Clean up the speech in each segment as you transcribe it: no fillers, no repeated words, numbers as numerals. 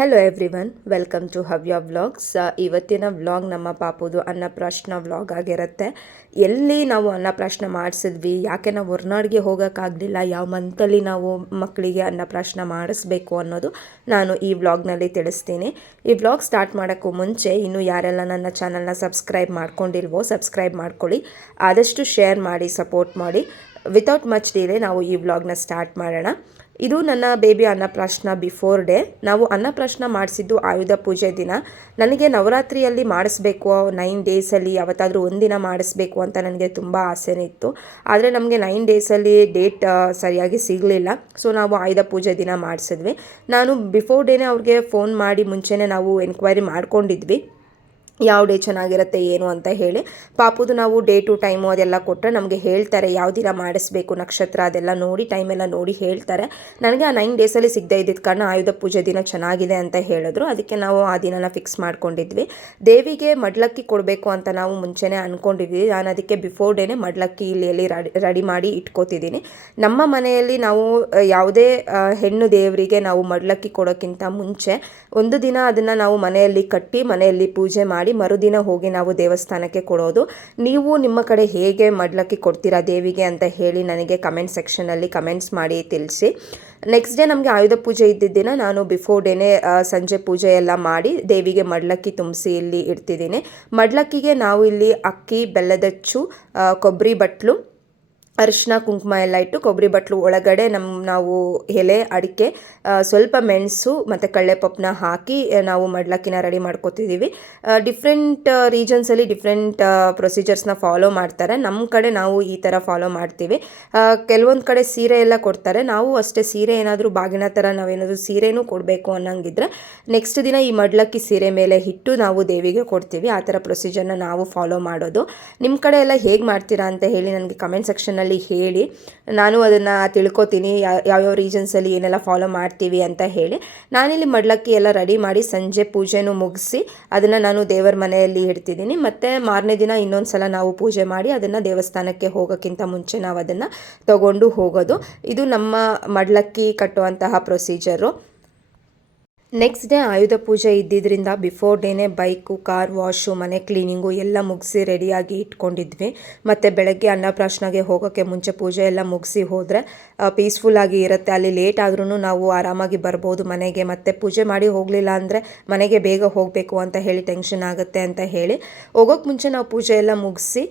Hello everyone, welcome to Havya vlogs. ಇವತ್ತಿನ vlog ನಮ್ಮ ಪಾಪುದು ಅನ್ನಪ್ರಾಶನ ವ್ಲಾಗ್ ಆಗಿರುತ್ತೆ. ಎಲ್ಲಿ ನಾವು ಅನ್ನಪ್ರಾಶನ ಮಾಡಿಸಿದ್ವಿ, ಯಾಕೆ ನಾವು ಹೊರನಾಡಿಗೆ ಹೋಗೋಕ್ಕಾಗಲಿಲ್ಲ, ಯಾವ ಮಂತಲ್ಲಿ ನಾವು ಮಕ್ಕಳಿಗೆ ಅನ್ನಪ್ರಾಶನ ಮಾಡಿಸ್ಬೇಕು ಅನ್ನೋದು ನಾನು ಈ ವ್ಲಾಗ್ನಲ್ಲಿ ತಿಳಿಸ್ತೀನಿ. ಈ ವ್ಲಾಗ್ ಸ್ಟಾರ್ಟ್ ಮಾಡೋಕ್ಕೂ ಮುಂಚೆ ಇನ್ನೂ ಯಾರೆಲ್ಲ ನನ್ನ ಚಾನಲ್ನ ಸಬ್ಸ್ಕ್ರೈಬ್ ಮಾಡ್ಕೊಂಡಿಲ್ವೋ ಸಬ್ಸ್ಕ್ರೈಬ್ ಮಾಡ್ಕೊಳ್ಳಿ, ಆದಷ್ಟು ಶೇರ್ ಮಾಡಿ, ಸಪೋರ್ಟ್ ಮಾಡಿ. ವಿತೌಟ್ ಮಚ್ ಡಿಲೇ ನಾವು ಈ ವ್ಲಾಗ್ನ ಸ್ಟಾರ್ಟ್ ಮಾಡೋಣ. ಇದು ನನ್ನ ಬೇಬಿ ಅನ್ನಪ್ರಾಶನ ಬಿಫೋರ್ ಡೇ. ನಾವು ಅನ್ನಪ್ರಾಶನ ಮಾಡಿಸಿದ್ದು ಆಯುಧ ಪೂಜೆ ದಿನ. ನನಗೆ ನವರಾತ್ರಿಯಲ್ಲಿ ಮಾಡಿಸ್ಬೇಕು, 9 ಡೇಸಲ್ಲಿ ಯಾವತ್ತಾದರೂ ಒಂದಿನ ಮಾಡಿಸ್ಬೇಕು ಅಂತ ನನಗೆ ತುಂಬ ಆಸೆನೇ ಇತ್ತು. ಆದರೆ ನಮಗೆ 9 ಡೇಸಲ್ಲಿ ಡೇಟ್ ಸರಿಯಾಗಿ ಸಿಗಲಿಲ್ಲ. ಸೊ ನಾವು ಆಯುಧ ಪೂಜೆ ದಿನ ಮಾಡಿಸಿದ್ವಿ. ನಾನು ಬಿಫೋರ್ ಡೇನೇ ಅವ್ರಿಗೆ ಫೋನ್ ಮಾಡಿ ಮುಂಚೆನೇ ನಾವು ಎನ್ಕ್ವೈರಿ ಮಾಡ್ಕೊಂಡಿದ್ವಿ, ಯಾವ ಡೇ ಚೆನ್ನಾಗಿರುತ್ತೆ ಏನು ಅಂತ ಹೇಳಿ. ಪಾಪುದು ನಾವು ಡೇ ಟು ಟೈಮು ಅದೆಲ್ಲ ಕೊಟ್ಟರೆ ನಮಗೆ ಹೇಳ್ತಾರೆ ಯಾವ ದಿನ ಮಾಡಿಸ್ಬೇಕು, ನಕ್ಷತ್ರ ಅದೆಲ್ಲ ನೋಡಿ ಟೈಮೆಲ್ಲ ನೋಡಿ ಹೇಳ್ತಾರೆ. ನನಗೆ ಆ 9 ಡೇಸಲ್ಲಿ ಸಿಗದೆ ಇದ್ದಿದ್ದ ಕಾರಣ ಆಯುಧ ಪೂಜೆ ದಿನ ಚೆನ್ನಾಗಿದೆ ಅಂತ ಹೇಳಿದ್ರು. ಅದಕ್ಕೆ ನಾವು ಆ ದಿನನ ಫಿಕ್ಸ್ ಮಾಡ್ಕೊಂಡಿದ್ವಿ. ದೇವಿಗೆ ಮಡ್ಲಕ್ಕಿ ಕೊಡಬೇಕು ಅಂತ ನಾವು ಮುಂಚೆನೇ ಅಂದ್ಕೊಂಡಿದ್ವಿ. ನಾನು ಅದಕ್ಕೆ ಬಿಫೋರ್ ಡೇನೇ ಮಡ್ಲಕ್ಕಿ ಇಲ್ಲಿ ರೆಡಿ ಮಾಡಿ ಇಟ್ಕೋತಿದ್ದೀನಿ. ನಮ್ಮ ಮನೆಯಲ್ಲಿ ನಾವು ಯಾವುದೇ ಹೆಣ್ಣು ದೇವರಿಗೆ ನಾವು ಮಡ್ಲಕ್ಕಿ ಕೊಡೋಕ್ಕಿಂತ ಮುಂಚೆ ಒಂದು ದಿನ ಅದನ್ನು ನಾವು ಮನೆಯಲ್ಲಿ ಕಟ್ಟಿ ಮನೆಯಲ್ಲಿ ಪೂಜೆ ಮಾಡಿ ಮರುದಿನ ಹೋಗಿ ನಾವು ದೇವಸ್ಥಾನಕ್ಕೆ ಕೊಡೋದು. ನೀವು ನಿಮ್ಮ ಕಡೆ ಹೇಗೆ ಮಡ್ಲಕ್ಕಿ ಕೊಡ್ತೀರಾ ದೇವಿಗೆ ಅಂತ ಹೇಳಿ ನನಗೆ ಕಮೆಂಟ್ ಸೆಕ್ಷನಲ್ಲಿ ಕಮೆಂಟ್ಸ್ ಮಾಡಿ ತಿಳಿಸಿ. ನೆಕ್ಸ್ಟ್ ಡೇ ನಮಗೆ ಆಯುಧ ಪೂಜೆ ಇದ್ದಿದ್ದ ದಿನ ನಾನು ಬಿಫೋರ್ ಡೇನೇ ಸಂಜೆ ಪೂಜೆ ಎಲ್ಲ ಮಾಡಿ ದೇವಿಗೆ ಮಡ್ಲಕ್ಕಿ ತುಂಬಿಸಿ ಇಲ್ಲಿ ಇಡ್ತಿದ್ದೀನಿ. ಮಡ್ಲಕ್ಕಿಗೆ ನಾವು ಇಲ್ಲಿ ಅಕ್ಕಿ, ಬೆಲ್ಲದಚ್ಚು, ಕೊಬ್ಬರಿ ಬಟ್ಲು, ಅರಿಶಿನ, ಕುಂಕುಮ ಎಲ್ಲ ಇಟ್ಟು ಕೊಬ್ಬರಿ ಬಟ್ಲು ಒಳಗಡೆ ನಾವು ಎಲೆ, ಅಡಿಕೆ, ಸ್ವಲ್ಪ ಮೆಣಸು ಮತ್ತು ಕಳ್ಳೆಪಪ್ಪನ ಹಾಕಿ ನಾವು ಮಡ್ಲಕ್ಕಿನ ರೆಡಿ ಮಾಡ್ಕೋತಿದ್ದೀವಿ. ಡಿಫ್ರೆಂಟ್ ರೀಜನ್ಸಲ್ಲಿ ಡಿಫ್ರೆಂಟ್ ಪ್ರೊಸೀಜರ್ಸ್ನ ಫಾಲೋ ಮಾಡ್ತಾರೆ. ನಮ್ಮ ಕಡೆ ನಾವು ಈ ಥರ ಫಾಲೋ ಮಾಡ್ತೀವಿ. ಕೆಲವೊಂದು ಕಡೆ ಸೀರೆ ಎಲ್ಲ ಕೊಡ್ತಾರೆ. ನಾವು ಅಷ್ಟೇ ಸೀರೆ ಏನಾದರೂ ಬಾಗಿನ ಥರ ನಾವೇನಾದರೂ ಸೀರೆನೂ ಕೊಡಬೇಕು ಅನ್ನೋಂಗಿದ್ರೆ ನೆಕ್ಸ್ಟ್ ದಿನ ಈ ಮಡ್ಲಕ್ಕಿ ಸೀರೆ ಮೇಲೆ ಇಟ್ಟು ನಾವು ದೇವಿಗೆ ಕೊಡ್ತೀವಿ. ಆ ಥರ ಪ್ರೊಸೀಜರ್ನ ನಾವು ಫಾಲೋ ಮಾಡೋದು. ನಿಮ್ಮ ಕಡೆ ಎಲ್ಲ ಹೇಗೆ ಮಾಡ್ತೀರಾ ಅಂತ ಹೇಳಿ ನನಗೆ ಕಮೆಂಟ್ ಸೆಕ್ಷನಲ್ಲಿ ಹೇಳಿ. ನಾನು ಅದನ್ನು ತಿಳ್ಕೊತೀನಿ ಯಾವ್ಯಾವ ರೀಜನ್ಸಲ್ಲಿ ಏನೆಲ್ಲ ಫಾಲೋ ಮಾಡ್ತೀವಿ ಅಂತ ಹೇಳಿ. ನಾನಿಲ್ಲಿ ಮಡ್ಲಕ್ಕಿ ಎಲ್ಲ ರೆಡಿ ಮಾಡಿ ಸಂಜೆ ಪೂಜೆನೂ ಮುಗಿಸಿ ಅದನ್ನು ನಾನು ದೇವರ ಮನೆಯಲ್ಲಿ ಇಡ್ತಿದ್ದೀನಿ. ಮತ್ತು ಮಾರನೇ ದಿನ ಇನ್ನೊಂದು ಸಲ ನಾವು ಪೂಜೆ ಮಾಡಿ ಅದನ್ನು ದೇವಸ್ಥಾನಕ್ಕೆ ಹೋಗೋಕ್ಕಿಂತ ಮುಂಚೆ ನಾವು ಅದನ್ನು ತಗೊಂಡು ಹೋಗೋದು. ಇದು ನಮ್ಮ ಮಡ್ಲಕ್ಕಿ ಕಟ್ಟುವಂತಹ ಪ್ರೊಸೀಜರು. ನೆಕ್ಸ್ಟ್ ಡೇ ಆಯುಧ ಪೂಜೆ ಇದ್ದಿದ್ದರಿಂದ ಬಿಫೋರ್ ಡೇನೇ ಬೈಕು, ಕಾರ್ ವಾಶು, ಮನೆ ಕ್ಲೀನಿಂಗು ಎಲ್ಲ ಮುಗಿಸಿ ರೆಡಿಯಾಗಿ ಇಟ್ಕೊಂಡಿದ್ವಿ. ಮತ್ತು ಬೆಳಗ್ಗೆ ಅನ್ನಪ್ರಾಶನಗೆ ಹೋಗೋಕ್ಕೆ ಮುಂಚೆ ಪೂಜೆ ಎಲ್ಲ ಮುಗಿಸಿ ಹೋದರೆ ಪೀಸ್ಫುಲ್ಲಾಗಿ ಇರುತ್ತೆ. ಅಲ್ಲಿ ಲೇಟ್ ಆದ್ರೂ ನಾವು ಆರಾಮಾಗಿ ಬರ್ಬೋದು ಮನೆಗೆ. ಮತ್ತು ಪೂಜೆ ಮಾಡಿ ಹೋಗಲಿಲ್ಲ ಅಂದರೆ ಮನೆಗೆ ಬೇಗ ಹೋಗಬೇಕು ಅಂತ ಹೇಳಿ ಟೆನ್ಷನ್ ಆಗುತ್ತೆ ಅಂತ ಹೇಳಿ ಹೋಗೋಕ್ಕೆ ಮುಂಚೆ ನಾವು ಪೂಜೆ ಎಲ್ಲ ಮುಗಿಸಿ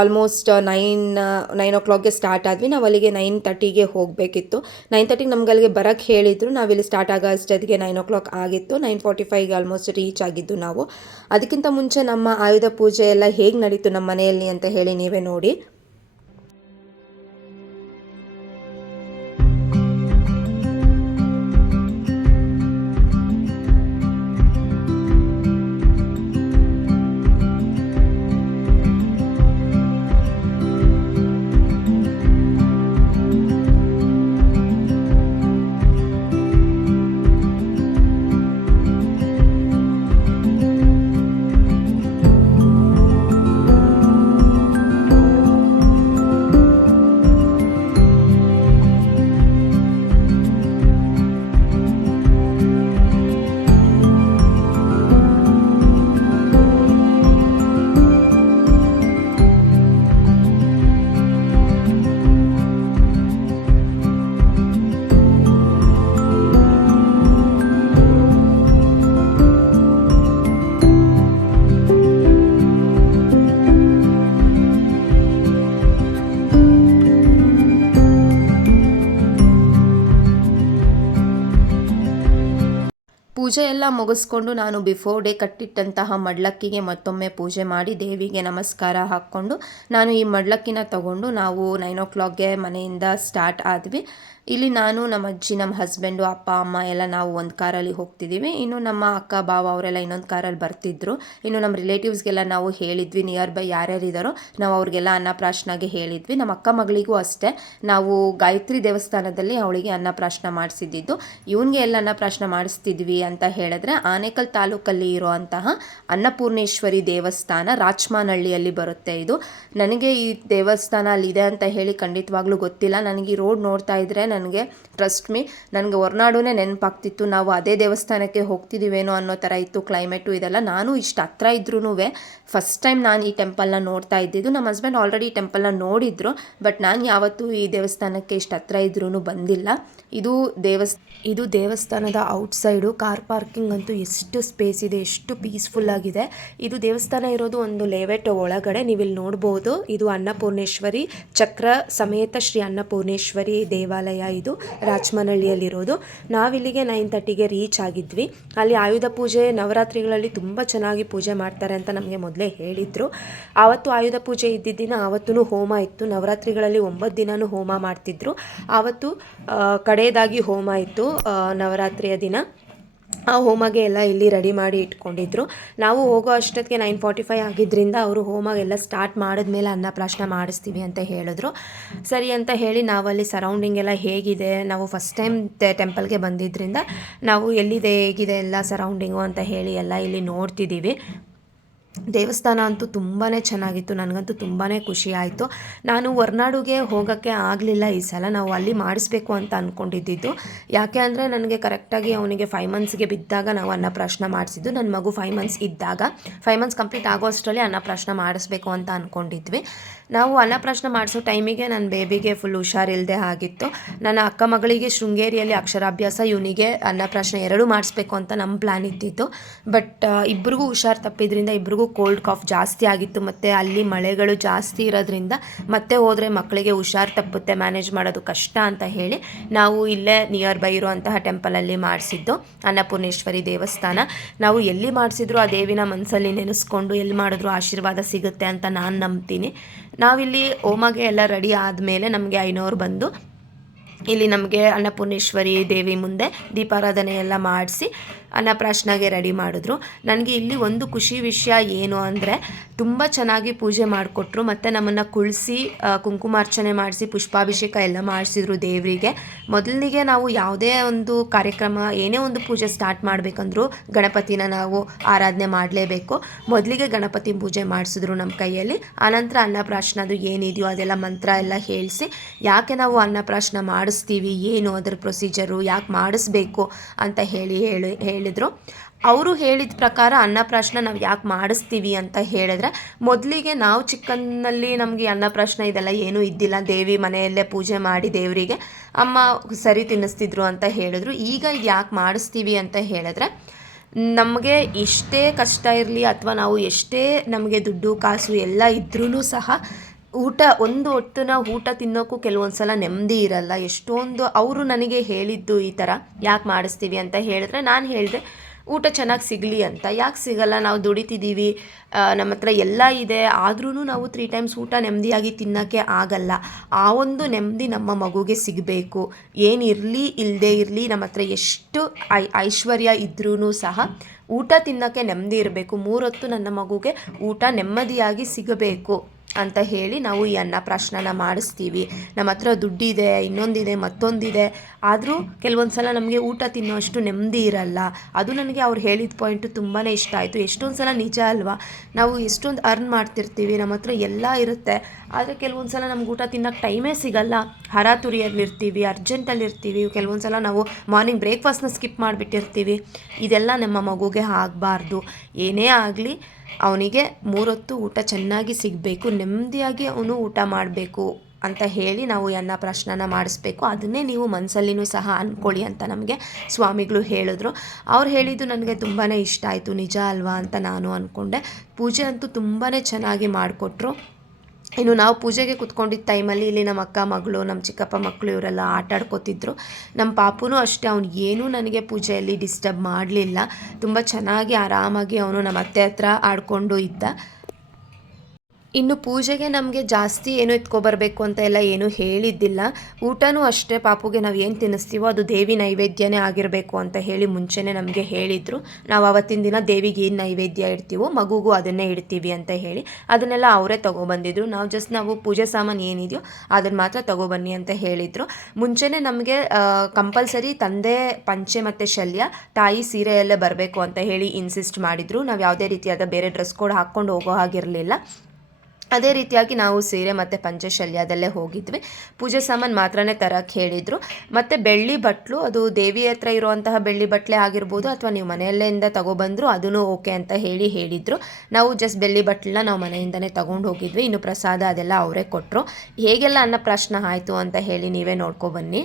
ಆಲ್ಮೋಸ್ಟ್ 9 ಓ ಕ್ಲಾಕ್ಗೆ ಸ್ಟಾರ್ಟ್ ಆದ್ವಿ. ನಾವು ಅಲ್ಲಿಗೆ 9:30ಗೆ ಹೋಗಬೇಕಿತ್ತು. 9:30ಗೆ ನಮ್ಗೆ ಅಲ್ಲಿಗೆ ಬರೋಕ್ಕೆ ಹೇಳಿದರು. ನಾವಿಲ್ಲಿ ಸ್ಟಾರ್ಟ್ ಆಗೋ ಅಷ್ಟೊತ್ತಿಗೆ 9 ಓ ಕ್ಲಾಕ್ ಆಗಿತ್ತು. 9:45ಗೆ ಆಲ್ಮೋಸ್ಟ್ ರೀಚ್ ಆಗಿದ್ದು ನಾವು. ಅದಕ್ಕಿಂತ ಮುಂಚೆ ನಮ್ಮ ಆಯುಧ ಪೂಜೆ ಎಲ್ಲ ಹೇಗೆ ನಡೀತು ನಮ್ಮ ಮನೆಯಲ್ಲಿ ಅಂತ ಹೇಳಿ ನೀವೇ ನೋಡಿ. ಪೂಜೆ ಎಲ್ಲ ಮುಗಿಸ್ಕೊಂಡು ನಾನು ಬಿಫೋರ್ ಡೇ ಕಟ್ಟಿಟ್ಟಂತಹ ಮಡ್ಲಕ್ಕಿಗೆ ಮತ್ತೊಮ್ಮೆ ಪೂಜೆ ಮಾಡಿ ದೇವಿಗೆ ನಮಸ್ಕಾರ ಹಾಕ್ಕೊಂಡು ನಾನು ಈ ಮಡ್ಲಕ್ಕಿನ ತಗೊಂಡು ನಾವು 9 ಓ ಕ್ಲಾಕ್ಗೆ ಮನೆಯಿಂದ ಸ್ಟಾರ್ಟ್ ಆದ್ವಿ. ಇಲ್ಲಿ ನಾನು, ನಮ್ಮ ಅಜ್ಜಿ, ನಮ್ಮ ಹಸ್ಬೆಂಡು, ಅಪ್ಪ, ಅಮ್ಮ ಎಲ್ಲ ನಾವು ಒಂದು ಕಾರಲ್ಲಿ ಹೋಗ್ತಿದ್ದೀವಿ. ಇನ್ನು ನಮ್ಮ ಅಕ್ಕ, ಬಾವ ಅವರೆಲ್ಲ ಇನ್ನೊಂದು ಕಾರಲ್ಲಿ ಬರ್ತಿದ್ರು. ಇನ್ನು ನಮ್ಮ ರಿಲೇಟಿವ್ಸ್ಗೆಲ್ಲ ನಾವು ಹೇಳಿದ್ವಿ, ನಿಯರ್ ಬೈ ಯಾರ್ಯಾರಿದ್ದಾರೋ ನಾವು ಅವ್ರಿಗೆಲ್ಲ ಅನ್ನಪ್ರಾಶನಾಗೆ ಹೇಳಿದ್ವಿ. ನಮ್ಮ ಅಕ್ಕ ಮಗಳಿಗೂ ಅಷ್ಟೇ ನಾವು ಗಾಯತ್ರಿ ದೇವಸ್ಥಾನದಲ್ಲಿ ಅವಳಿಗೆ ಅನ್ನಪ್ರಾಶನ ಮಾಡಿಸಿದ್ದು. ಇವನಿಗೆ ಎಲ್ಲ ಅನ್ನಪ್ರಾಶನ ಮಾಡಿಸ್ತಿದ್ವಿ ಅಂತ ಅಂತ ಹೇಳಿದ್ರೆ ಆನೇಕಲ್ ತಾಲೂಕಲ್ಲಿ ಇರುವಂತಹ ಅನ್ನಪೂರ್ಣೇಶ್ವರಿ ದೇವಸ್ಥಾನ ರಾಚಮಾನಹಳ್ಳಿಯಲ್ಲಿ ಬರುತ್ತೆ. ಇದು ನನಗೆ ಈ ದೇವಸ್ಥಾನ ಅಲ್ಲಿದೆ ಅಂತ ಹೇಳಿ ಖಂಡಿತವಾಗ್ಲೂ ಗೊತ್ತಿಲ್ಲ. ನನಗೆ ಈ ರೋಡ್ ನೋಡ್ತಾ ಇದ್ರೆ ನನಗೆ ಟ್ರಸ್ಟ್ ಮೀ ನನಗೆ ಹೊರನಾಡುನೇ ನೆನಪಾಗ್ತಿತ್ತು. ನಾವು ಅದೇ ದೇವಸ್ಥಾನಕ್ಕೆ ಹೋಗ್ತಿದ್ದೀವೇನೋ ಅನ್ನೋ ಥರ ಇತ್ತು ಕ್ಲೈಮೇಟು ಇದೆಲ್ಲ. ನಾನು ಇಷ್ಟು ಹತ್ರ ಇದ್ರೂ ಫಸ್ಟ್ ಟೈಮ್ ನಾನು ಈ ಟೆಂಪಲ್ನ ನೋಡ್ತಾ ಇದ್ದಿದ್ದು. ನಮ್ಮ ಹಸ್ಬೆಂಡ್ ಆಲ್ರೆಡಿ ಈ ಟೆಂಪಲ್ನ ನೋಡಿದ್ರು, ಬಟ್ ನಾನು ಯಾವತ್ತೂ ಈ ದೇವಸ್ಥಾನಕ್ಕೆ ಇಷ್ಟು ಹತ್ರ ಇದ್ರೂ ಬಂದಿಲ್ಲ. ಇದು ದೇವಸ್ಥಾನದ ಔಟ್ಸೈಡು. ಕಾರ್ ಪಾರ್ಕಿಂಗ್ ಅಂತೂ ಎಷ್ಟು ಸ್ಪೇಸ್ ಇದೆ, ಎಷ್ಟು ಪೀಸ್ಫುಲ್ ಆಗಿದೆ. ಇದು ದೇವಸ್ಥಾನ ಇರೋದು ಒಂದು ಲೇಔಟ್ ಒಳಗಡೆ, ನೀವು ಇಲ್ಲಿ ನೋಡ್ಬೋದು. ಇದು ಅನ್ನಪೂರ್ಣೇಶ್ವರಿ ಚಕ್ರ ಸಮೇತ ಶ್ರೀ ಅನ್ನಪೂರ್ಣೇಶ್ವರಿ ದೇವಾಲಯ. ಇದು ರಾಚಮಾನಹಳ್ಳಿಯಲ್ಲಿರೋದು. ನಾವಿಲ್ಲಿಗೆ 9:30ಗೆ ರೀಚ್ ಆಗಿದ್ವಿ. ಅಲ್ಲಿ ಆಯುಧ ಪೂಜೆ ನವರಾತ್ರಿಗಳಲ್ಲಿ ತುಂಬ ಚೆನ್ನಾಗಿ ಪೂಜೆ ಮಾಡ್ತಾರೆ ಅಂತ ನಮಗೆ ಮೊದಲೇ ಹೇಳಿದರು. ಆವತ್ತು ಆಯುಧ ಪೂಜೆ ಇದ್ದಿದ್ದ ದಿನ ಆವತ್ತೂ ಹೋಮ ಇತ್ತು. ನವರಾತ್ರಿಗಳಲ್ಲಿ 9 ದಿನವೂ ಹೋಮ ಮಾಡ್ತಿದ್ರು. ಆವತ್ತು ಕಡೆಯದಾಗಿ ಹೋಮ ಇತ್ತು ನವರಾತ್ರಿಯ ದಿನ. ಆ ಹೋಮಗೆ ಎಲ್ಲ ಇಲ್ಲಿ ರೆಡಿ ಮಾಡಿ ಇಟ್ಕೊಂಡಿದ್ರು. ನಾವು ಹೋಗೋ ಅಷ್ಟೊತ್ತಿಗೆ 9:45 ಆಗಿದ್ದರಿಂದ ಅವರು ಹೋಮಗೆಲ್ಲ ಸ್ಟಾರ್ಟ್ ಮಾಡಿದ್ಮೇಲೆ ಅನ್ನಪ್ರಾಶನ ಮಾಡಿಸ್ತೀವಿ ಅಂತ ಹೇಳಿದ್ರು. ಸರಿ ಅಂತ ಹೇಳಿ ನಾವಲ್ಲಿ ಸರೌಂಡಿಂಗ್ ಎಲ್ಲ ಹೇಗಿದೆ, ನಾವು ಫಸ್ಟ್ ಟೈಮ್ ಟೆಂಪಲ್ಗೆ ಬಂದಿದ್ದರಿಂದ ನಾವು ಎಲ್ಲಿದೆ ಹೇಗಿದೆ ಎಲ್ಲ ಸರೌಂಡಿಂಗು ಅಂತ ಹೇಳಿ ಎಲ್ಲ ಇಲ್ಲಿ ನೋಡ್ತಿದ್ದೀವಿ. ದೇವಸ್ಥಾನ ಅಂತೂ ತುಂಬಾ ಚೆನ್ನಾಗಿತ್ತು. ನನಗಂತೂ ತುಂಬಾ ಖುಷಿ ಆಯಿತು. ನಾನು ಹೊರನಾಡುಗೆ ಹೋಗೋಕ್ಕೆ ಆಗಲಿಲ್ಲ ಈ ಸಲ. ನಾವು ಅಲ್ಲಿ ಮಾಡಿಸ್ಬೇಕು ಅಂತ ಅಂದ್ಕೊಂಡಿದ್ದು. ಯಾಕೆ ಅಂದರೆ ನನಗೆ ಕರೆಕ್ಟಾಗಿ ಅವನಿಗೆ 5 ಮಂತ್ಸ್ಗೆ ಬಿದ್ದಾಗ ನಾವು ಅನ್ನಪ್ರಾಶನ ಮಾಡಿಸಿದ್ದು. ನನ್ನ ಮಗು 5 ಮಂತ್ಸ್ ಇದ್ದಾಗ 5 ಮಂತ್ಸ್ ಕಂಪ್ಲೀಟ್ ಆಗೋ ಅಷ್ಟರಲ್ಲಿ ಅನ್ನಪ್ರಾಶನ ಮಾಡಿಸ್ಬೇಕು ಅಂತ ಅಂದ್ಕೊಂಡಿದ್ವಿ. ನಾವು ಅನ್ನಪ್ರಾಶನ ಮಾಡಿಸೋ ಟೈಮಿಗೆ ನನ್ನ ಬೇಬಿಗೆ ಫುಲ್ ಹುಷಾರಿಲ್ಲದೆ ಆಗಿತ್ತು. ನನ್ನ ಅಕ್ಕ ಮಗಳಿಗೆ ಶೃಂಗೇರಿಯಲ್ಲಿ ಅಕ್ಷರಾಭ್ಯಾಸ, ಇವನಿಗೆ ಅನ್ನಪ್ರಾಶನ 2 ಮಾಡಿಸ್ಬೇಕು ಅಂತ ನಮ್ಮ ಪ್ಲ್ಯಾನ್ ಇದ್ದಿತ್ತು. ಬಟ್ ಇಬ್ಬರಿಗೂ ಹುಷಾರು ತಪ್ಪಿದ್ರಿಂದ ಇಬ್ಬರಿಗೂ ಕೋಲ್ಡ್ ಕಾಫ್ ಜಾಸ್ತಿ ಆಗಿತ್ತು. ಮತ್ತು ಅಲ್ಲಿ ಮಳೆಗಳು ಜಾಸ್ತಿ ಇರೋದ್ರಿಂದ ಮತ್ತೆ ಹೋದರೆ ಮಕ್ಕಳಿಗೆ ಹುಷಾರು ತಪ್ಪುತ್ತೆ, ಮ್ಯಾನೇಜ್ ಮಾಡೋದು ಕಷ್ಟ ಅಂತ ಹೇಳಿ ನಾವು ಇಲ್ಲೇ ನಿಯರ್ ಬೈ ಇರುವಂತಹ ಟೆಂಪಲಲ್ಲಿ ಮಾಡಿಸಿದ್ದು ಅನ್ನಪೂರ್ಣೇಶ್ವರಿ ದೇವಸ್ಥಾನ. ನಾವು ಎಲ್ಲಿ ಮಾಡಿಸಿದ್ರು ಆ ದೇವಿನ ಮನಸ್ಸಲ್ಲಿ ನೆನೆಸ್ಕೊಂಡು ಎಲ್ಲಿ ಮಾಡಿದ್ರು ಆಶೀರ್ವಾದ ಸಿಗುತ್ತೆ ಅಂತ ನಾನು ನಂಬ್ತೀನಿ. ನಾವಿಲ್ಲಿ ಹೋಮಗೆ ಎಲ್ಲ ರೆಡಿ ಆದಮೇಲೆ ನಮಗೆ ಐನೋರು ಬಂದು ಇಲ್ಲಿ ನಮಗೆ ಅನ್ನಪೂರ್ಣೇಶ್ವರಿ ದೇವಿ ಮುಂದೆ ದೀಪಾರಾಧನೆ ಎಲ್ಲ ಮಾಡಿಸಿ ಅನ್ನಪ್ರಾಶನಾಗೆ ರೆಡಿ ಮಾಡಿದ್ರು. ನನಗೆ ಇಲ್ಲಿ ಒಂದು ಖುಷಿ ವಿಷಯ ಏನು ಅಂದರೆ ತುಂಬ ಚೆನ್ನಾಗಿ ಪೂಜೆ ಮಾಡಿಕೊಟ್ರು. ಮತ್ತು ನಮ್ಮನ್ನು ಕುಳಿಸಿ ಕುಂಕುಮಾರ್ಚನೆ ಮಾಡಿಸಿ ಪುಷ್ಪಾಭಿಷೇಕ ಎಲ್ಲ ಮಾಡಿಸಿದ್ರು ದೇವರಿಗೆ. ಮೊದಲಿಗೆ ನಾವು ಯಾವುದೇ ಒಂದು ಕಾರ್ಯಕ್ರಮ, ಏನೇ ಒಂದು ಪೂಜೆ ಸ್ಟಾರ್ಟ್ ಮಾಡಬೇಕಂದ್ರೂ ಗಣಪತಿನ ನಾವು ಆರಾಧನೆ ಮಾಡಲೇಬೇಕು. ಮೊದಲಿಗೆ ಗಣಪತಿ ಪೂಜೆ ಮಾಡಿಸಿದ್ರು ನಮ್ಮ ಕೈಯಲ್ಲಿ. ಆನಂತರ ಅನ್ನಪ್ರಾಶನದು ಏನಿದೆಯೋ ಅದೆಲ್ಲ ಮಂತ್ರ ಎಲ್ಲ ಹೇಳಿಸಿ ಯಾಕೆ ನಾವು ಅನ್ನಪ್ರಾಶನ ಮಾಡಿಸ್ತೀವಿ, ಏನು ಅದರ ಪ್ರೊಸೀಜರು, ಯಾಕೆ ಮಾಡಿಸ್ಬೇಕು ಅಂತ ಹೇಳಿದರು. ಅವರು ಹೇಳಿದ ಪ್ರಕಾರ ಅನ್ನಪ್ರಾಶನ ನಾವು ಯಾಕೆ ಮಾಡಿಸ್ತೀವಿ ಅಂತ ಹೇಳಿದ್ರೆ, ಮೊದಲಿಗೆ ನಾವು ಚಿಕ್ಕನ್ನಲ್ಲಿ ನಮಗೆ ಅನ್ನಪ್ರಾಶನ ಇದೆಲ್ಲ ಏನೂ ಇದ್ದಿಲ್ಲ. ದೇವಿ ಮನೆಯಲ್ಲೇ ಪೂಜೆ ಮಾಡಿ ದೇವರಿಗೆ ಅಮ್ಮ ಸರಿ ತಿನ್ನಿಸ್ತಿದ್ರು ಅಂತ ಹೇಳಿದ್ರು. ಈಗ ಇದು ಯಾಕೆ ಮಾಡಿಸ್ತೀವಿ ಅಂತ ಹೇಳಿದ್ರೆ, ನಮಗೆ ಎಷ್ಟೇ ಕಷ್ಟ ಇರಲಿ ಅಥವಾ ನಾವು ಎಷ್ಟೇ ನಮಗೆ ದುಡ್ಡು ಕಾಸು ಎಲ್ಲ ಇದ್ರೂ ಸಹ ಒಂದು ಹೊತ್ತಿನ ಊಟ ತಿನ್ನೋಕ್ಕೂ ಕೆಲವೊಂದು ಸಲ ನೆಮ್ಮದಿ ಇರಲ್ಲ. ಎಷ್ಟೊಂದು ಅವರು ನನಗೆ ಹೇಳಿದ್ದು ಈ ಥರ ಯಾಕೆ ಮಾಡಿಸ್ತೀವಿ ಅಂತ ಹೇಳಿದ್ರೆ, ನಾನು ಹೇಳಿದೆ ಊಟ ಚೆನ್ನಾಗಿ ಸಿಗಲಿ ಅಂತ. ಯಾಕೆ ಸಿಗಲ್ಲ, ನಾವು ದುಡಿತಿದ್ದೀವಿ, ನಮ್ಮ ಹತ್ರ ಎಲ್ಲ ಇದೆ, ಆದ್ರೂ ನಾವು 3 ಟೈಮ್ಸ್ ಊಟ ನೆಮ್ಮದಿಯಾಗಿ ತಿನ್ನೋಕ್ಕೆ ಆಗಲ್ಲ. ಆ ಒಂದು ನೆಮ್ಮದಿ ನಮ್ಮ ಮಗುಗೆ ಸಿಗಬೇಕು. ಏನಿರಲಿ ಇಲ್ಲದೇ ಇರಲಿ, ನಮ್ಮ ಹತ್ರ ಎಷ್ಟು ಐಶ್ವರ್ಯ ಇದ್ರೂ ಸಹ ಊಟ ತಿನ್ನೋಕ್ಕೆ ನೆಮ್ಮದಿ ಇರಬೇಕು. 3 ಹೊತ್ತು ನನ್ನ ಮಗುಗೆ ಊಟ ನೆಮ್ಮದಿಯಾಗಿ ಸಿಗಬೇಕು ಅಂತ ಹೇಳಿ ನಾವು ಈ ಅನ್ನಪ್ರಾಶನ ಮಾಡಿಸ್ತೀವಿ. ನಮ್ಮ ಹತ್ರ ದುಡ್ಡಿದೆ, ಇನ್ನೊಂದಿದೆ, ಮತ್ತೊಂದಿದೆ, ಆದರೂ ಕೆಲವೊಂದು ಸಲ ನಮಗೆ ಊಟ ತಿನ್ನೋ ಅಷ್ಟು ನೆಮ್ಮದಿ ಇರಲ್ಲ. ಅದು ನನಗೆ ಅವ್ರು ಹೇಳಿದ ಪಾಯಿಂಟು ತುಂಬಾ ಇಷ್ಟ ಆಯಿತು. ಎಷ್ಟೊಂದು ಸಲ ನಿಜ ಅಲ್ವಾ, ನಾವು ಎಷ್ಟೊಂದು ಅರ್ನ್ ಮಾಡ್ತಿರ್ತೀವಿ, ನಮ್ಮ ಹತ್ರ ಎಲ್ಲ ಇರುತ್ತೆ, ಆದರೆ ಕೆಲವೊಂದು ಸಲ ನಮ್ಗೆ ಊಟ ತಿನ್ನೋಕ್ಕೆ ಟೈಮೇ ಸಿಗಲ್ಲ. ಹರಾತುರಿಯಲ್ಲಿರ್ತೀವಿ, ಅರ್ಜೆಂಟಲ್ಲಿರ್ತೀವಿ. ಕೆಲವೊಂದು ಸಲ ನಾವು ಮಾರ್ನಿಂಗ್ ಬ್ರೇಕ್ಫಾಸ್ಟ್ನ ಸ್ಕಿಪ್ ಮಾಡಿಬಿಟ್ಟಿರ್ತೀವಿ. ಇದೆಲ್ಲ ನಮ್ಮ ಮಗುಗೆ ಆಗಬಾರ್ದು. ಏನೇ ಆಗಲಿ ಅವನಿಗೆ 3 ಹೊತ್ತು ಊಟ ಚೆನ್ನಾಗಿ ಸಿಗಬೇಕು, ನೆಮ್ಮದಿಯಾಗಿ ಅವನು ಊಟ ಮಾಡಬೇಕು ಅಂತ ಹೇಳಿ ನಾವು ಈ ಅನ್ನಪ್ರಾಶನ ಮಾಡಿಸ್ಬೇಕು. ಅದನ್ನೇ ನೀವು ಮನಸ್ಸಲ್ಲಿನೂ ಸಹ ಅಂದ್ಕೊಳ್ಳಿ ಅಂತ ನಮಗೆ ಸ್ವಾಮಿಗಳು ಹೇಳಿದ್ರು. ಅವ್ರು ಹೇಳಿದ್ದು ನನಗೆ ತುಂಬಾ ಇಷ್ಟ ಆಯಿತು. ನಿಜ ಅಲ್ವಾ ಅಂತ ನಾನು ಅಂದ್ಕೊಂಡೆ. ಪೂಜೆ ಅಂತೂ ತುಂಬಾ ಚೆನ್ನಾಗಿ ಮಾಡಿಕೊಟ್ರು. ಇನ್ನು ನಾವು ಪೂಜೆಗೆ ಕೂತ್ಕೊಂಡಿದ್ದ ಟೈಮಲ್ಲಿ ಇಲ್ಲಿ ನಮ್ಮ ಅಕ್ಕ ಮಗಳು, ನಮ್ಮ ಚಿಕ್ಕಪ್ಪ ಮಕ್ಕಳು ಇವರೆಲ್ಲ ಆಟ ಆಡ್ಕೋತಿದ್ರು. ನಮ್ಮ ಪಾಪುನೂ ಅಷ್ಟೇ, ಅವ್ನು ಏನೂ ನನಗೆ ಪೂಜೆಯಲ್ಲಿ ಡಿಸ್ಟರ್ಬ್ ಮಾಡಲಿಲ್ಲ. ತುಂಬ ಚೆನ್ನಾಗಿ ಆರಾಮಾಗಿ ಅವನು ನಮ್ಮ ಅತ್ತೆ ಹತ್ರ ಆಡಿಕೊಂಡು ಇದ್ದ. ಇನ್ನು ಪೂಜೆಗೆ ನಮಗೆ ಜಾಸ್ತಿ ಏನು ಎತ್ಕೊಬರಬೇಕು ಅಂತ ಎಲ್ಲ ಏನೂ ಹೇಳಿದ್ದಿಲ್ಲ. ಊಟನೂ ಅಷ್ಟೇ, ಪಾಪುಗೆ ನಾವು ಏನು ತಿನ್ನಿಸ್ತೀವೋ ಅದು ದೇವಿ ನೈವೇದ್ಯನೇ ಆಗಿರಬೇಕು ಅಂತ ಹೇಳಿ ಮುಂಚೆನೇ ನಮಗೆ ಹೇಳಿದರು. ನಾವು ಆವತ್ತಿನ ದಿನ ದೇವಿಗೆ ಏನು ನೈವೇದ್ಯ ಇಡ್ತೀವೋ ಮಗುಗೂ ಅದನ್ನೇ ಇಡ್ತೀವಿ ಅಂತ ಹೇಳಿ ಅದನ್ನೆಲ್ಲ ಅವರೇ ತೊಗೊಬಂದಿದ್ರು. ನಾವು ಪೂಜೆ ಸಾಮಾನು ಏನಿದೆಯೋ ಅದನ್ನು ಮಾತ್ರ ತೊಗೊಬನ್ನಿ ಅಂತ ಹೇಳಿದರು. ಮುಂಚೆನೇ ನಮಗೆ ಕಂಪಲ್ಸರಿ ತಂದೆ ಪಂಚೆ ಮತ್ತು ಶಲ್ಯ, ತಾಯಿ ಸೀರೆಯಲ್ಲೇ ಬರಬೇಕು ಅಂತ ಹೇಳಿ ಇನ್ಸಿಸ್ಟ್ ಮಾಡಿದರು. ನಾವು ಯಾವುದೇ ರೀತಿಯಾದ ಬೇರೆ ಡ್ರೆಸ್ ಕೋಡ್ ಹಾಕ್ಕೊಂಡು ಹೋಗೋ ಹಾಗಿರಲಿಲ್ಲ. ಅದೇ ರೀತಿಯಾಗಿ ನಾವು ಸೀರೆ ಮತ್ತು ಪಂಚಶಲ್ಯದಲ್ಲೇ ಹೋಗಿದ್ವಿ. ಪೂಜೆ ಸಾಮಾನು ಮಾತ್ರನೇ ತರಕ್ಕೆ ಹೇಳಿದರು. ಮತ್ತು ಬೆಳ್ಳಿ ಬಟ್ಲು, ಅದು ದೇವಿ ಹತ್ರ ಇರುವಂತಹ ಬೆಳ್ಳಿ ಬಟ್ಲೆ ಆಗಿರ್ಬೋದು ಅಥವಾ ನೀವು ಮನೆಯಲ್ಲೇಂದ ತಗೊಬಂದರೂ ಅದೂ ಓಕೆ ಅಂತ ಹೇಳಿದರು. ನಾವು ಜಸ್ಟ್ ಬೆಳ್ಳಿ ಬಟ್ಲನ್ನ ನಾವು ಮನೆಯಿಂದನೇ ತೊಗೊಂಡು ಹೋಗಿದ್ವಿ. ಇನ್ನು ಪ್ರಸಾದ ಅದೆಲ್ಲ ಅವರೇ ಕೊಟ್ಟರು. ಹೇಗೆಲ್ಲ ಅನ್ನಪ್ರಾಶನ ಆಯಿತು ಅಂತ ಹೇಳಿ ನೀವೇ ನೋಡ್ಕೊಬನ್ನಿ.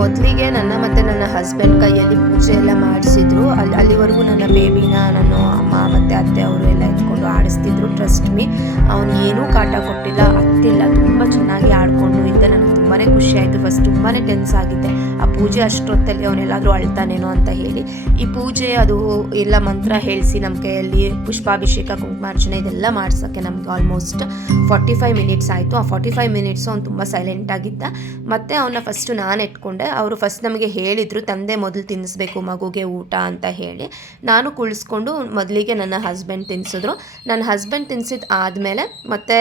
ಮೊದಲಿಗೆ ನನ್ನ ಮತ್ತು ನನ್ನ ಹಸ್ಬೆಂಡ್ ಕೈಯಲ್ಲಿ ಪೂಜೆ ಎಲ್ಲ ಮಾಡಿಸಿದ್ರು. ಅಲ್ಲಿವರೆಗೂ ನನ್ನ ಬೇಬಿನ ನನ್ನ ಅಮ್ಮ ಮತ್ತು ಅತ್ತೆ ಅವರು ಎಲ್ಲ ಎತ್ಕೊಂಡು ಆಡಿಸ್ತಿದ್ರು. ಟ್ರಸ್ಟ್ ಮೀ, ಅವನು ಏನೂ ಕಾಟ ಕೊಟ್ಟಿಲ್ಲ, ಅತ್ತಿಲ್ಲ, ತುಂಬ ಚೆನ್ನಾಗಿ ಆಡಿಕೊಂಡು ಇದ್ದ. ನನಗೆ ತುಂಬಾ ಖುಷಿ ಆಯಿತು. ಫಸ್ಟ್ ತುಂಬಾ ಟೆನ್ಸ್ ಆಗಿದ್ದೆ, ಆ ಪೂಜೆ ಅಷ್ಟೊತ್ತಲ್ಲಿ ಅವನೆಲ್ಲಾದರೂ ಅಳ್ತಾನೇನೋ ಅಂತ ಹೇಳಿ. ಈ ಪೂಜೆ ಅದು ಎಲ್ಲ ಮಂತ್ರ ಹೇಳಿಸಿ ನಮ್ಮ ಕೈಯಲ್ಲಿ ಪುಷ್ಪಾಭಿಷೇಕ, ಕುಂಕುಮಾರ್ಚನೆ ಇದೆಲ್ಲ ಮಾಡ್ಸೋಕ್ಕೆ ನಮ್ಗೆ ಆಲ್ಮೋಸ್ಟ್ 45 ಮಿನಿಟ್ಸ್ ಆಯಿತು. ಆ 45 ಮಿನಿಟ್ಸು ಅವ್ನು ತುಂಬ ಸೈಲೆಂಟಾಗಿದ್ದ. ಮತ್ತು ಅವನ್ನ ಫಸ್ಟು ನಾನು ಎತ್ಕೊಂಡೆ. ಅವರು ಫಸ್ಟ್ ನಮಗೆ ಹೇಳಿದರು, ತಂದೆ ಮೊದಲು ತಿನ್ನಿಸ್ಬೇಕು ಮಗುಗೆ ಊಟ ಅಂತ ಹೇಳಿ. ನಾನು ಕುಳಿಸ್ಕೊಂಡು ಮೊದಲಿಗೆ ನನ್ನ ಹಸ್ಬೆಂಡ್ ತಿನ್ನಿಸಿದ್ರು. ನನ್ನ ಹಸ್ಬೆಂಡ್ ತಿನ್ನಿಸಿದ ಆದಮೇಲೆ ಮತ್ತೆ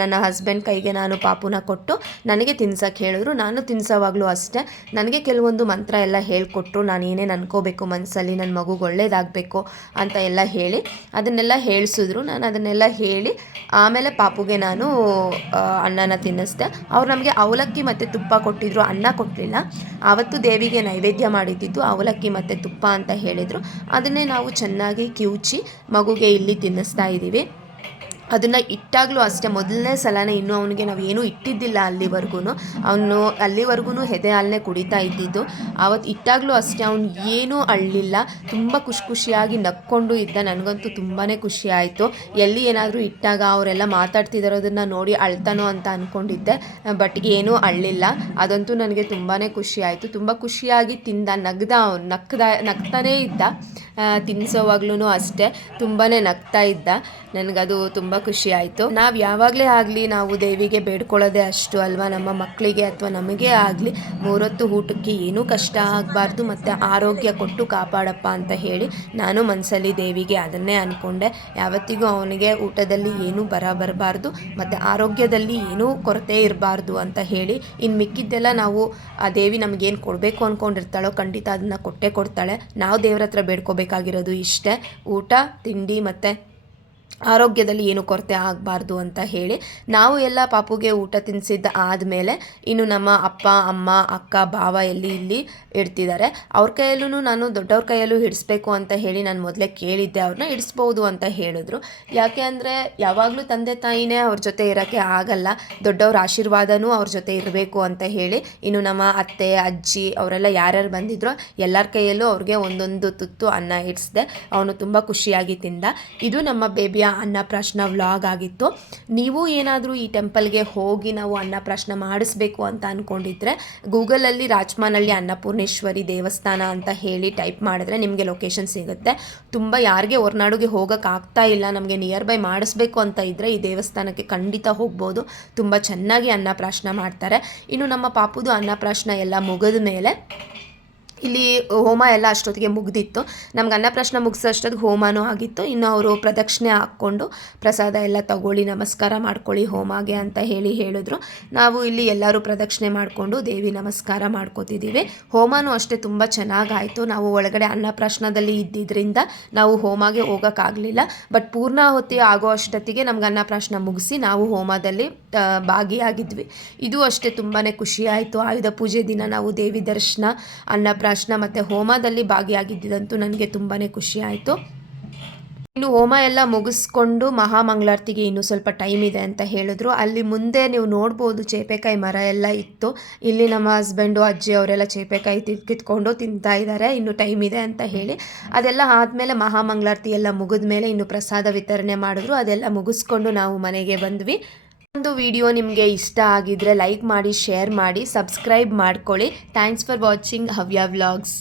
ನನ್ನ ಹಸ್ಬೆಂಡ್ ಕೈಗೆ ನಾನು ಪಾಪುನ ಕೊಟ್ಟು ನನಗೆ ತಿನ್ಸೋಕ್ಕೆ ಹೇಳಿದ್ರು. ನಾನು ತಿನ್ಸೋವಾಗಲೂ ಅಷ್ಟೇ ನನಗೆ ಕೆಲವೊಂದು ಮಂತ್ರ ಎಲ್ಲ ಹೇಳಿಕೊಟ್ರು. ನಾನು ಏನೇನು ಅನ್ಕೋಬೇಕು ಮನಸ್ಸಲ್ಲಿ, ನನ್ನ ಮಗುಗೆ ಒಳ್ಳೇದಾಗಬೇಕು ಅಂತ ಎಲ್ಲ ಹೇಳಿ ಅದನ್ನೆಲ್ಲ ಹೇಳಿಸಿದ್ರು. ನಾನು ಅದನ್ನೆಲ್ಲ ಹೇಳಿ ಆಮೇಲೆ ಪಾಪುಗೆ ನಾನು ಅನ್ನನ ತಿನ್ನಿಸ್ದೆ. ಅವ್ರು ನಮಗೆ ಅವಲಕ್ಕಿ ಮತ್ತು ತುಪ್ಪ ಕೊಟ್ಟಿದ್ರು, ಅನ್ನ ಕೊಟ್ಟಲಿಲ್ಲ. ಆವತ್ತು ದೇವಿಗೆ ನೈವೇದ್ಯ ಮಾಡಿದ್ದಿದ್ದು ಅವಲಕ್ಕಿ ಮತ್ತು ತುಪ್ಪ ಅಂತ ಹೇಳಿದರು. ಅದನ್ನೇ ನಾವು ಚೆನ್ನಾಗಿ ಕಿವುಚಿ ಮಗುಗೆ ಇಲ್ಲಿ ತಿನ್ನಿಸ್ತಾ ಇದ್ದೀವಿ. ಅದನ್ನು ಇಟ್ಟಾಗಲೂ ಅಷ್ಟೇ ಮೊದಲನೇ ಸಲನೇ ಇನ್ನೂ ಅವನಿಗೆ ನಾವು ಏನೂ ಇಟ್ಟಿದ್ದಿಲ್ಲ ಅಲ್ಲಿವರೆಗೂ. ಅವನು ಅಲ್ಲಿವರೆಗೂ ಎದೆ ಹಾಲನ್ನೇ ಕುಡಿತಾ ಇದ್ದಿದ್ದು. ಆವತ್ತು ಇಟ್ಟಾಗಲೂ ಅಷ್ಟೇ ಅವ್ನು ಏನೂ ಅಳಲಿಲ್ಲ, ತುಂಬ ಖುಷಿಯಾಗಿ ನಕ್ಕೊಂಡು ಇದ್ದ. ನನಗಂತೂ ತುಂಬಾ ಖುಷಿ ಆಯಿತು. ಎಲ್ಲಿ ಏನಾದರೂ ಇಟ್ಟಾಗ ಅವರೆಲ್ಲ ಮಾತಾಡ್ತಿರೋದನ್ನು ನೋಡಿ ಅಳ್ತಾನೋ ಅಂತ ಅಂದ್ಕೊಂಡಿದ್ದೆ, ಬಟ್ ಏನೂ ಅಳಲಿಲ್ಲ. ಅದಂತೂ ನನಗೆ ತುಂಬಾ ಖುಷಿ ಆಯಿತು. ತುಂಬ ಖುಷಿಯಾಗಿ ತಿಂದ, ನಗ್ತಾನೇ ಇದ್ದ. ತಿನ್ನಿಸೋವಾಗ್ಲೂ ಅಷ್ಟೇ ತುಂಬಾ ನಗ್ತಾ ಇದ್ದ. ನನಗದು ತುಂಬ ಖುಷಿ ಆಯಿತು. ನಾವು ಯಾವಾಗಲೇ ಆಗಲಿ ನಾವು ದೇವಿಗೆ ಬೇಡ್ಕೊಳ್ಳೋದೇ ಅಷ್ಟು ಅಲ್ವಾ, ನಮ್ಮ ಮಕ್ಕಳಿಗೆ ಅಥವಾ ನಮಗೇ ಆಗಲಿ 3 ಹೊತ್ತು ಊಟಕ್ಕೆ ಏನೂ ಕಷ್ಟ ಆಗಬಾರ್ದು ಮತ್ತು ಆರೋಗ್ಯ ಕೊಟ್ಟು ಕಾಪಾಡಪ್ಪ ಅಂತ ಹೇಳಿ ನಾನು ಮನಸ್ಸಲ್ಲಿ ದೇವಿಗೆ ಅದನ್ನೇ ಅಂದ್ಕೊಂಡೆ. ಯಾವತ್ತಿಗೂ ಅವನಿಗೆ ಊಟದಲ್ಲಿ ಏನೂ ಬರಬಾರ್ದು ಮತ್ತು ಆರೋಗ್ಯದಲ್ಲಿ ಏನೂ ಕೊರತೆ ಇರಬಾರ್ದು ಅಂತ ಹೇಳಿ. ಇನ್ನು ಮಿಕ್ಕಿದ್ದೆಲ್ಲ ನಾವು ಆ ದೇವಿ ನಮಗೇನು ಕೊಡಬೇಕು ಅಂದ್ಕೊಂಡಿರ್ತಾಳೋ ಖಂಡಿತ ಅದನ್ನು ಕೊಟ್ಟೇ ಕೊಡ್ತಾಳೆ. ನಾವು ದೇವ್ರ ಹತ್ರ ಬೇಡ್ಕೋಬೇಕಾಗಿರೋದು ಇಷ್ಟೇ, ಊಟ ತಿಂಡಿ ಮತ್ತು ಆರೋಗ್ಯದಲ್ಲಿ ಏನು ಕೊರತೆ ಆಗಬಾರ್ದು ಅಂತ ಹೇಳಿ. ನಾವು ಎಲ್ಲ ಪಾಪುಗೆ ಊಟ ತಿನ್ನಿಸಿದ್ದು ಆದಮೇಲೆ ಇನ್ನು ನಮ್ಮ ಅಪ್ಪ ಅಮ್ಮ ಅಕ್ಕ ಭಾವ ಇಲ್ಲಿ ಇಡ್ತಿದ್ದಾರೆ. ಅವ್ರ ಕೈಯಲ್ಲೂ ನಾನು ದೊಡ್ಡವ್ರ ಕೈಯಲ್ಲೂ ಹಿಡಿಸ್ಬೇಕು ಅಂತ ಹೇಳಿ ನಾನು ಮೊದಲೇ ಕೇಳಿದ್ದೆ. ಅವ್ರನ್ನ ಹಿಡಿಸ್ಬೋದು ಅಂತ ಹೇಳಿದ್ರು. ಯಾಕೆ ಅಂದರೆ ಯಾವಾಗಲೂ ತಂದೆ ತಾಯಿನೇ ಅವ್ರ ಜೊತೆ ಇರೋಕ್ಕೆ ಆಗಲ್ಲ, ದೊಡ್ಡವ್ರ ಆಶೀರ್ವಾದನೂ ಅವ್ರ ಜೊತೆ ಇರಬೇಕು ಅಂತ ಹೇಳಿ. ಇನ್ನು ನಮ್ಮ ಅತ್ತೆ ಅಜ್ಜಿ ಅವರೆಲ್ಲ ಯಾರ್ಯಾರು ಬಂದಿದ್ರು ಎಲ್ಲರ ಕೈಯಲ್ಲೂ ಅವ್ರಿಗೆ ಒಂದೊಂದು ತುತ್ತು ಅನ್ನ ಇಡಿಸ್ದೆ. ಅವನು ತುಂಬ ಖುಷಿಯಾಗಿ ತಿಂದ. ಇದು ನಮ್ಮ ಬೇಬಿಯ ಅನ್ನಪ್ರಾಶನ ವ್ಲಾಗ್ ಆಗಿತ್ತು. ನೀವು ಏನಾದರೂ ಈ ಟೆಂಪಲ್ಗೆ ಹೋಗಿ ನಾವು ಅನ್ನಪ್ರಾಶನ ಮಾಡಿಸ್ಬೇಕು ಅಂತ ಅಂದ್ಕೊಂಡಿದ್ರೆ ಗೂಗಲಲ್ಲಿ ರಾಜಮಾನಹಳ್ಳಿ ಅನ್ನಪೂರ್ಣೇಶ್ವರಿ ದೇವಸ್ಥಾನ ಅಂತ ಹೇಳಿ ಟೈಪ್ ಮಾಡಿದ್ರೆ ನಿಮಗೆ ಲೊಕೇಶನ್ ಸಿಗುತ್ತೆ. ತುಂಬ ಯಾರಿಗೆ ಹೊರನಾಡಿಗೆ ಹೋಗೋಕ್ಕೆ ಆಗ್ತಾ ಇಲ್ಲ, ನಮಗೆ ನಿಯರ್ ಬೈ ಮಾಡಿಸ್ಬೇಕು ಅಂತ ಇದ್ದರೆ ಈ ದೇವಸ್ಥಾನಕ್ಕೆ ಖಂಡಿತ ಹೋಗ್ಬೋದು. ತುಂಬ ಚೆನ್ನಾಗಿ ಅನ್ನಪ್ರಾಶನ ಮಾಡ್ತಾರೆ. ಇನ್ನು ನಮ್ಮ ಪಾಪುದು ಅನ್ನಪ್ರಾಶನ ಎಲ್ಲ ಮುಗಿದ ಮೇಲೆ ಇಲ್ಲಿ ಹೋಮ ಎಲ್ಲ ಅಷ್ಟೊತ್ತಿಗೆ ಮುಗ್ದಿತ್ತು. ನಮ್ಗೆ ಅನ್ನಪ್ರಾಶನ ಮುಗಿಸೋಷ್ಟೊತ್ತಿಗೆ ಹೋಮನೂ ಆಗಿತ್ತು. ಇನ್ನು ಅವರು ಪ್ರದಕ್ಷಿಣೆ ಹಾಕ್ಕೊಂಡು ಪ್ರಸಾದ ಎಲ್ಲ ತಗೊಳ್ಳಿ, ನಮಸ್ಕಾರ ಮಾಡ್ಕೊಳ್ಳಿ ಹೋಮಾಗೆ ಅಂತ ಹೇಳಿದ್ರು. ನಾವು ಇಲ್ಲಿ ಎಲ್ಲರೂ ಪ್ರದಕ್ಷಿಣೆ ಮಾಡಿಕೊಂಡು ದೇವಿ ನಮಸ್ಕಾರ ಮಾಡ್ಕೋತಿದ್ದೀವಿ. ಹೋಮನೂ ಅಷ್ಟೇ ತುಂಬ ಚೆನ್ನಾಗಾಯಿತು. ನಾವು ಒಳಗಡೆ ಅನ್ನಪ್ರಾಶನದಲ್ಲಿ ಇದ್ದಿದ್ದರಿಂದ ನಾವು ಹೋಮಾಗೆ ಹೋಗೋಕ್ಕಾಗಲಿಲ್ಲ. ಬಟ್ ಪೂರ್ಣಾಹುತಿ ಆಗೋ ಅಷ್ಟೊತ್ತಿಗೆ ನಮ್ಗೆ ಅನ್ನಪ್ರಾಶನ ಮುಗಿಸಿ ನಾವು ಹೋಮದಲ್ಲಿ ಭಾಗಿಯಾಗಿದ್ವಿ. ಇದು ಅಷ್ಟೇ ತುಂಬಾ ಖುಷಿಯಾಯಿತು. ಆಯುಧ ಪೂಜೆ ದಿನ ನಾವು ದೇವಿ ದರ್ಶನ, ಅನ್ನಪ್ರಾಶನ ಮತ್ತು ಹೋಮದಲ್ಲಿ ಭಾಗಿಯಾಗಿದ್ದಂತೂ ನನಗೆ ತುಂಬಾ ಖುಷಿ ಆಯಿತು. ಇನ್ನು ಹೋಮ ಎಲ್ಲ ಮುಗಿಸ್ಕೊಂಡು ಮಹಾಮಂಗಳಾರತಿಗೆ ಇನ್ನೂ ಸ್ವಲ್ಪ ಟೈಮ್ ಇದೆ ಅಂತ ಹೇಳಿದ್ರು. ಅಲ್ಲಿ ಮುಂದೆ ನೀವು ನೋಡ್ಬೋದು ಚೇಪೆಕಾಯಿ ಮರ ಎಲ್ಲ ಇತ್ತು. ಇಲ್ಲಿ ನಮ್ಮ ಹಸ್ಬೆಂಡು ಅಜ್ಜಿ ಅವರೆಲ್ಲ ಚೇಪೆಕಾಯಿ ಕಿತ್ಕೊಂಡು ತಿಂತಾ ಇದ್ದಾರೆ, ಇನ್ನು ಟೈಮ್ ಇದೆ ಅಂತ ಹೇಳಿ. ಅದೆಲ್ಲ ಆದಮೇಲೆ ಮಹಾಮಂಗಳಾರತಿ ಎಲ್ಲ ಮುಗಿದ ಮೇಲೆ ಇನ್ನು ಪ್ರಸಾದ ವಿತರಣೆ ಮಾಡಿದ್ರು. ಅದೆಲ್ಲ ಮುಗಿಸ್ಕೊಂಡು ನಾವು ಮನೆಗೆ ಬಂದ್ವಿ. ಒಂದು ವಿಡಿಯೋ ನಿಮಗೆ ಇಷ್ಟ ಆಗಿದ್ರೆ ಲೈಕ್ ಮಾಡಿ, ಶೇರ್ ಮಾಡಿ, ಸಬ್ಸ್ಕ್ರೈಬ್ ಮಾಡ್ಕೊಳ್ಳಿ. Thanks for watching Havya vlogs.